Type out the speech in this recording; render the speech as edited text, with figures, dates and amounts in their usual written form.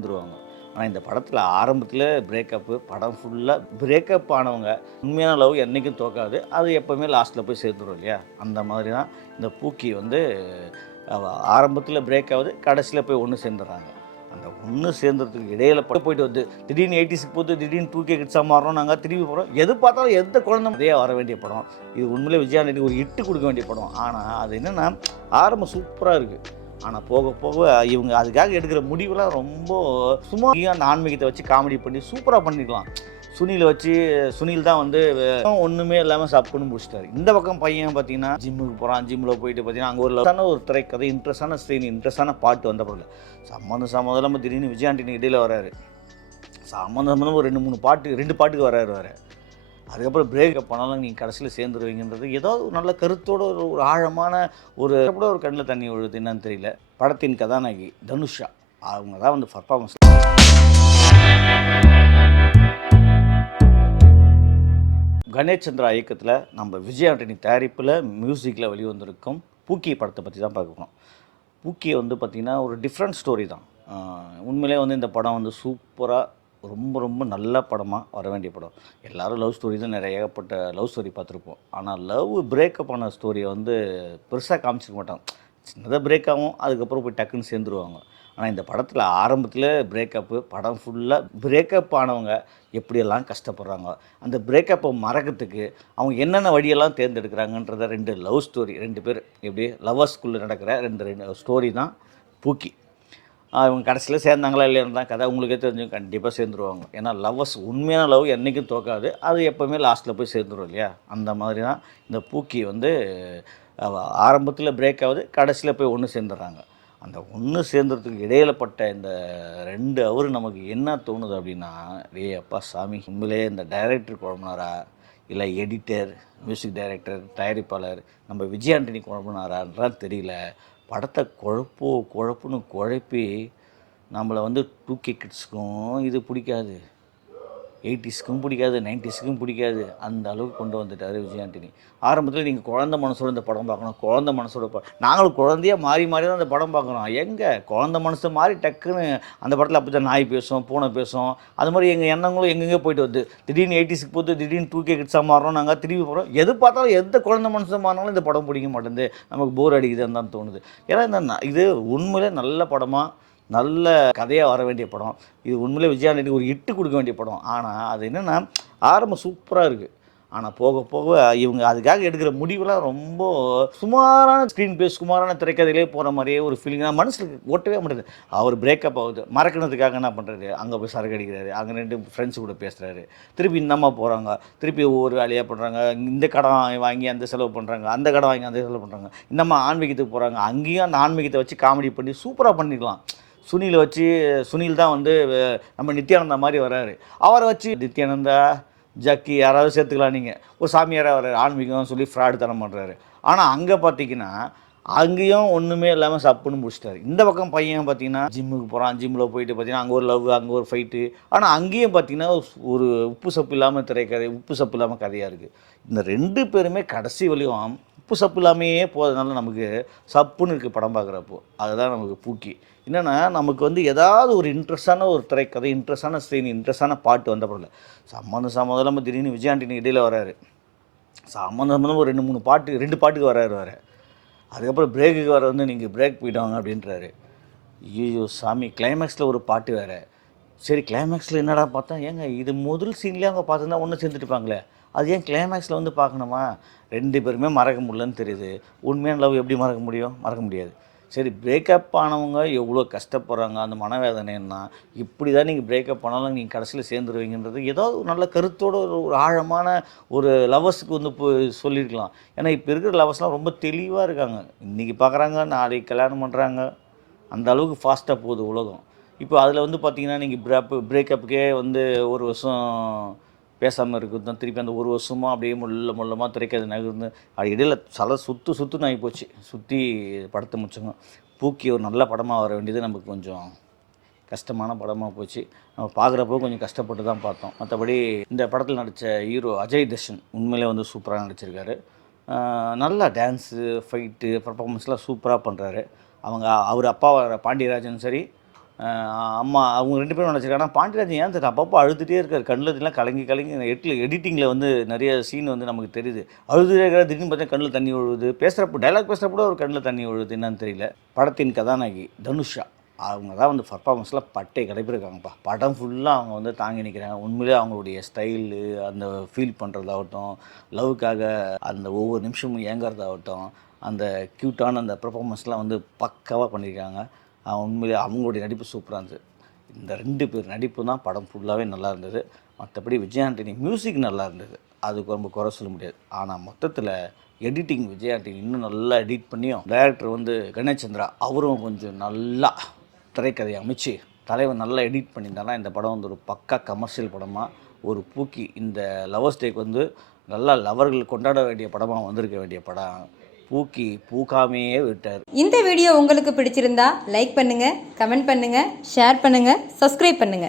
வந்துருவாங்க. ஆனா இந்த படத்தில ஆரம்பத்தில பிரேக்கப்பு, படம் ஃபுல்லா பிரேக்கப் ஆனவங்க, உண்மையான லவ் என்னைக்கும் தோக்காது. அது எப்பவுமே லாஸ்ட்ல போய் சேர்ந்துரும் இல்லையா? அந்த மாதிரி தான் இந்த பூக்கி வந்து அவ ஆரம்பத்தில பிரேக் ஆவுது, கடைசியில போய் ஒண்ணு சேர்ந்துர்றாங்க. அந்த ஒண்ணு சேர்ந்ததுக்கு இடையில போயிட்டு வருது. திடீர்னு 80ஸ்க்கு போது, திடீர்னு 2கே கிட்ஸா மாறுறோம். நாங்க திரும்பி போறோம். எது பார்த்தாலும் எந்த குழந்தை மாதிரியே வர வேண்டிய படம். இது உண்மையிலே விஜய் ஆண்டனி ஒரு ஹிட் குடுக்க வேண்டிய படம். ஆனா அது என்னன்னா, ஆரம்பம் சூப்பரா இருக்கு. ஆனா போக போக இவங்க அதுக்காக எடுக்கிற முடிவுலாம் ரொம்ப சும்மா அந்த ஆன்மீகத்த வச்சு காமெடி பண்ணி சூப்பரா பண்ணிருக்கலாம். சுனில வச்சு சுனில் தான் வந்து ஒண்ணுமே இல்லாம சப்புன்னு முடிச்சுட்டாரு. இந்த பக்கம் பையன் பார்த்தீங்கன்னா, ஜிம்முக்கு போறான். ஜிம்ல போயிட்டு பார்த்தீங்கன்னா, அங்க ஒரு லவ்வான ஒரு திரைக்கதை, இன்ட்ரெஸ்டான சீன், இன்ட்ரெஸ்டான பாட்டு வந்த படல. சம்மந்தம் இல்லாம திடீர்னு விஜய் ஆண்டனி இடையில வராரு. சம்மந்தம் இல்லாம ஒரு 2, 3 பாட்டு 2 பாட்டுக்கு வராரு வேற. அதுக்கப்புறம் பிரேக்கப் பண்ணாலும் நீங்க கடைசியில சேர்ந்துருவீங்கன்றது ஏதோ ஒரு நல்ல கருத்தோட ஒரு ஆழமான கூட ஒரு கண்ணுல தண்ணி விழுது என்னன்னு தெரியல. படத்தின் கதாநாயகி தனுஷா. அவங்க தான் வந்து பெர்ஃபார்மன்ஸ் கணேஷ் சந்திரா இயக்கத்தில நம்ம விஜய் ஆண்டனி தயாரிப்பில, மியூசிக்ல வெளிவந்திருக்கும் பூக்கி படத்த பத்தி தான் பார்க்க போறோம். பூக்கி வந்து பார்த்தீங்கன்னா, ஒரு டிஃப்ரெண்ட் ஸ்டோரி தான். உண்மையிலேயே வந்து இந்த படம் வந்து சூப்பரா ரொம்ப ரொம்ப நல்ல படமா வர வேண்டிய படம். எல்லாரும் லவ் ஸ்டோரி தான் நிறைய ஏகப்பட்ட லவ் ஸ்டோரி பார்த்துருப்போம். ஆனா லவ் பிரேக்கப் ஆன ஸ்டோரிய வந்து பெருசா காமிச்சிக்க மாட்டாங்க. சின்னதா பிரேக் ஆகும். அதுக்கப்புறம் போய் டக்குன்னு சேர்ந்துருவாங்க. ஆனா இந்த படத்தில ஆரம்பத்தில பிரேக்கப்பு, படம் ஃபுல்லா பிரேக்கப் ஆனவங்க எப்படியெல்லாம் கஷ்டப்படுறாங்க. அந்த பிரேக்கப்ப மறக்கறதுக்கு அவங்க என்னென்ன வழியெல்லாம் தேர்ந்தெடுக்கிறாங்கன்றத 2 லவ் ஸ்டோரி 2 பேர் எப்படி லவ்வர்ஸ்குள்ள நடக்கிற 2 ஸ்டோரி தான் பூக்கி. இவங்க கடைசியில சேர்ந்தாங்களா இல்லையான்னு தான் கதை. உங்களுக்கே தெரிஞ்சும் கண்டிப்பா சேர்ந்துருவாங்க. ஏன்னா லவ்வர்ஸ் உண்மையான லவ் என்னைக்கும் தோக்காது. அது எப்பவுமே லாஸ்ட்ல போய் சேர்ந்துரும் இல்லையா? அந்த மாதிரி தான் இந்த பூக்கி வந்து அவ ஆரம்பத்தில பிரேக் ஆவுது. கடைசியில போய் ஒண்ணு சேர்ந்துர்றாங்க. அந்த ஒண்ணு சேர்ந்ததுக்கு இடையில பட்ட இந்த 2 ஹவர் நமக்கு என்ன தோணுது அப்படின்னா, "டேய் அப்பா சாமி! உண்மையிலேயே இந்த டைரக்டர் குழம்புனாரா? இல்ல எடிட்டர், மியூசிக் டைரக்டர், தயாரிப்பாளர் நம்ம விஜய் ஆண்டனி குழம்புனாரான்றான் தெரியல. படத்த குழப்புன்னு குழப்பி, நம்மள வந்து 2கே கிட்ஸ்க்கும் இது பிடிக்காது. 80ஸ்க்கும் பிடிக்காது, 90ஸ்க்கும் பிடிக்காது. அந்த அளவுக்கு கொண்டு வந்துட்டாரு விஜய் ஆண்டனி. ஆரம்பத்தில நீங்க குழந்த மனசோட இந்த படம் பார்க்கணும். குழந்த மனசோட நாங்களும் குழந்தையா மாறி மாறி தான் அந்த படம் பார்க்குறோம். எங்க குழந்த மனசு மாறி டக்குன்னு அந்த படத்தில அப்படித்தான் நாய் பேசும், பூனை பேசும். அது மாரி எங்க எண்ணங்களும் எங்கெங்கேயோ போயிட்டு வருது. திடீர்னு 80ஸ்க்கு போது, திடீர்னு 2கே கிட்ஸா மாறுறோம். நாங்க திரும்பி போறோம். எது பார்த்தாலும் எந்த குழந்த மனசு மாறினாலும் இந்த படம் பிடிக்க மாட்டேங்குது. நமக்கு போர் அடிக்குதுன்னு தான் தோணுது. ஏன்னா இது உண்மையிலே நல்ல படமா, நல்ல கதையா வர வேண்டிய படம். இது உண்மையிலே விஜய் ஆண்டனிக்கு ஒரு ஹிட் குடுக்க வேண்டிய படம். ஆனா, அது என்னன்னா ஆரம்பம் சூப்பரா இருக்கு. ஆனா போக போக இவங்க அதுக்காக எடுக்கிற முடிவுலாம் ரொம்ப சுமாரான ஸ்க்ரீன் ப்ளே, சுமாரான திரைக்கதையிலே போற மாரியே ஒரு ஃபீலிங் மனசுல ஒட்டவே மாட்டேங்குது. அவர் பிரேக்கப் ஆகுது. மறக்கணுதுக்காக என்ன பண்றாரு? அங்க போய் சரக்கு அடிக்கிறாரு. அங்க 2 ஃப்ரெண்ட்ஸ் கூட பேசுறாரு. திருப்பி இந்த அம்மா போறாங்க. திருப்பி ஒவ்வொரு வேலையா பண்றாங்க. இந்த கடன் வாங்கி அந்த செலவு பண்றாங்க. அந்த கடன் வாங்கி அந்த செலவு பண்றாங்க. இந்த அம்மா ஆன்மீகத்துக்கு போறாங்க. அங்கேயும் அந்த ஆன்மீகத்த வச்சு காமெடி பண்ணி சூப்பரா பண்ணிருக்கலாம். சுனில வச்சு சுனில் தான் வந்து நம்ம நித்யானந்தா மாரி வராரு. அவர வச்சு நித்யானந்தா, ஜக்கி யாராவது சேர்த்துக்கலாம் நீங்க. ஒரு சாமியாரா வராரு. ஆன்மீகம் சொல்லி ஃப்ராடு தனம் பண்றாரு. ஆனா அங்க பார்த்தீங்கன்னா, அங்கேயும் ஒண்ணுமே இல்லாம சப்புன்னு முடிச்சுட்டாரு. இந்த பக்கம் பையன் பார்த்தீங்கன்னா, ஜிம்முக்கு போறான். ஜிம்ல போயிட்டு பார்த்தீங்கன்னா, அங்க ஒரு லவ், அங்க ஒரு ஃபைட்டு. ஆனா அங்கேயும் பார்த்தீங்கன்னா, ஒரு உப்பு சப்பு இல்லாம திரைக்கதை, உப்பு சப்பு இல்லாம கதையா இருக்கு. இந்த 2 பேருமே கடைசி வரையும் உப்பு சப்பு இல்லாமயே போறதுனால நமக்கு சப்புன்னு இருக்கு படம் பார்க்குறப்போ. அதுதான் நமக்கு பூக்கி. என்னன்னா, நமக்கு வந்து ஏதாவது ஒரு இன்ட்ரெஸ்ட்டான ஒரு திரைக்கதை, இன்ட்ரெஸ்ட்டான சீன், இன்ட்ரெஸ்ட்டான பாட்டு வந்த படல. சம்மந்தம் இல்லாம திடீர்னு விஜய் ஆண்டனி இடையில வராரு. சம்மந்தம் இல்லாம ஒரு 2, 3 பாட்டு 2 பாட்டுக்கு வராரு வேற. அதுக்கப்புறம் பிரேக்குக்கு வர வந்து நீங்க பிரேக் போயிட்டு வாங்க அப்படின்றாரு. ஐய்யய்யோ சாமி! கிளைமாக்ஸ்ல ஒரு பாட்டு வேற. சரி கிளைமாக்ஸ்ல என்னடா பார்த்தா, ஏங்க இது முதல் சீன்லயே அவங்க பார்த்துருந்தா ஒண்ணு சேர்ந்துட்டுருப்பாங்களே. அது ஏன் கிளைமாக்ஸ்ல வந்து பார்க்கணுமா? 2 பேருமே மறக்க முடியலன்னு தெரியுது. உண்மையான லவ் எப்படி மறக்க முடியும்? மறக்க முடியாது. சரி பிரேக்கப் ஆனவங்க எவ்வளோ கஷ்டப்படுறாங்க, அந்த மனவேதனைன்னா, இப்படி தான் நீங்க பிரேக்கப் ஆனாலும் நீங்க கடைசியில சேர்ந்துருவீங்கன்றது ஏதோ ஒரு நல்ல கருத்தோட ஒரு ஆழமான ஒரு லவ்வர்ஸுக்கு வந்து சொல்லியிருக்கலாம். ஏன்னா இப்ப இருக்கிற லவ்வர்ஸ்லாம் ரொம்ப தெளிவா இருக்காங்க. இன்னைக்கு பார்க்குறாங்க, நாளைக்கு கல்யாணம் பண்றாங்க. அந்த அளவுக்கு ஃபாஸ்ட்டா போகுது உலகம். இப்போ அதில வந்து பார்த்தீங்கன்னா, நீங்க பிரேக்கப்புக்கே வந்து 1 வருஷம் பேசாம இருக்கிறது தான் திருப்பி அந்த 1 வருஷமா அப்படியே மொல்லமா திரைக்கதை நகர்ந்து, அது இடையில சுத்துன்னு ஆயிப்போச்சு. சுத்தி படத்த முடிச்சோங்க. பூக்கி ஒரு நல்ல படமா வர வேண்டியது நமக்கு கொஞ்சம் கஷ்டமான படமா போச்சு. நம்ம பார்க்குறப்போ கொஞ்சம் கஷ்டப்பட்டு தான் பார்த்தோம். மத்தபடி இந்த படத்தில நடிச்ச ஹீரோ அஜய் தர்ஷன் உண்மையிலே வந்து சூப்பரா நடிச்சிருக்காரு. நல்லா டான்ஸு, ஃபைட்டு, பெர்ஃபார்மன்ஸ்லாம் சூப்பரா பண்றாரு. அவர் அப்பா பாண்டியராஜனும் சரி, அம்மா அவங்க 2 பேரும் நினச்சிருக்காங்க. ஆனால் பாண்டியராஜன் ஏன் தெரியல அப்பப்போ அழுதுகிட்டே இருக்கார். கண்ணில் இதெல்லாம் கலங்கி கலங்கி எடிட்டிங்கில் வந்து நிறைய சீன் வந்து நமக்கு தெரியுது. அழுதுகிட்டே இருக்கிற திடீர்னு பார்த்தா கண்ணில் தண்ணி விழுவுது. பேசுகிறப்போ டைலாக் பேசுகிறப்போ ஒரு கண்ணில் தண்ணி விழுவுது. என்னன்னு தெரியல. படத்தின் கதாநாயகி தனுஷா அவங்க தான் வந்து பர்ஃபார்மன்ஸில் பட்டை கிளப்பியிருக்காங்கப்பா. படம் ஃபுல்லாக அவங்க வந்து தாங்கி நிற்கிறாங்க. உண்மையிலே அவங்களுடைய ஸ்டைலு, அந்த ஃபீல் பண்ணுறதாகட்டும், லவ்வுக்காக அந்த ஒவ்வொரு நிமிஷமும் ஏங்குறதாகட்டும், அந்த க்யூட்டான அந்த பெர்ஃபார்மன்ஸ்லாம் வந்து பக்காவாக பண்ணியிருக்காங்க. உண்மையிலே அவங்களுடைய நடிப்பு சூப்பராக இருந்தது. இந்த 2 பேர் நடிப்பு தான் படம் ஃபுல்லாகவே நல்லா இருந்தது. மற்றபடி விஜய் ஆண்டனி மியூசிக் நல்லா இருந்தது. அதுக்கு ரொம்ப குறை சொல்ல முடியாது. ஆனால் மொத்தத்தில் எடிட்டிங் விஜய் ஆண்டனி இன்னும் நல்லா எடிட் பண்ணியும், டைரக்டர் வந்து கணேஷ் சந்திரா அவரும் கொஞ்சம் நல்லா திரைக்கதையை அமைச்சு தலைவர் நல்லா எடிட் பண்ணியிருந்தாருன்னா இந்த படம் வந்து ஒரு பக்கா கமர்ஷியல் படமாக, ஒரு பூக்கி இந்த லவர்ஸ் டேக்கு வந்து நல்லா லவர்கள் கொண்டாட வேண்டிய படமாக வந்திருக்க வேண்டிய படம் பூக்கி பூக்காமையே விட்டார். இந்த வீடியோ உங்களுக்கு பிடிச்சிருந்தா லைக் பண்ணுங்க, கமெண்ட் பண்ணுங்க, ஷேர் பண்ணுங்க, சப்ஸ்கிரைப் பண்ணுங்க.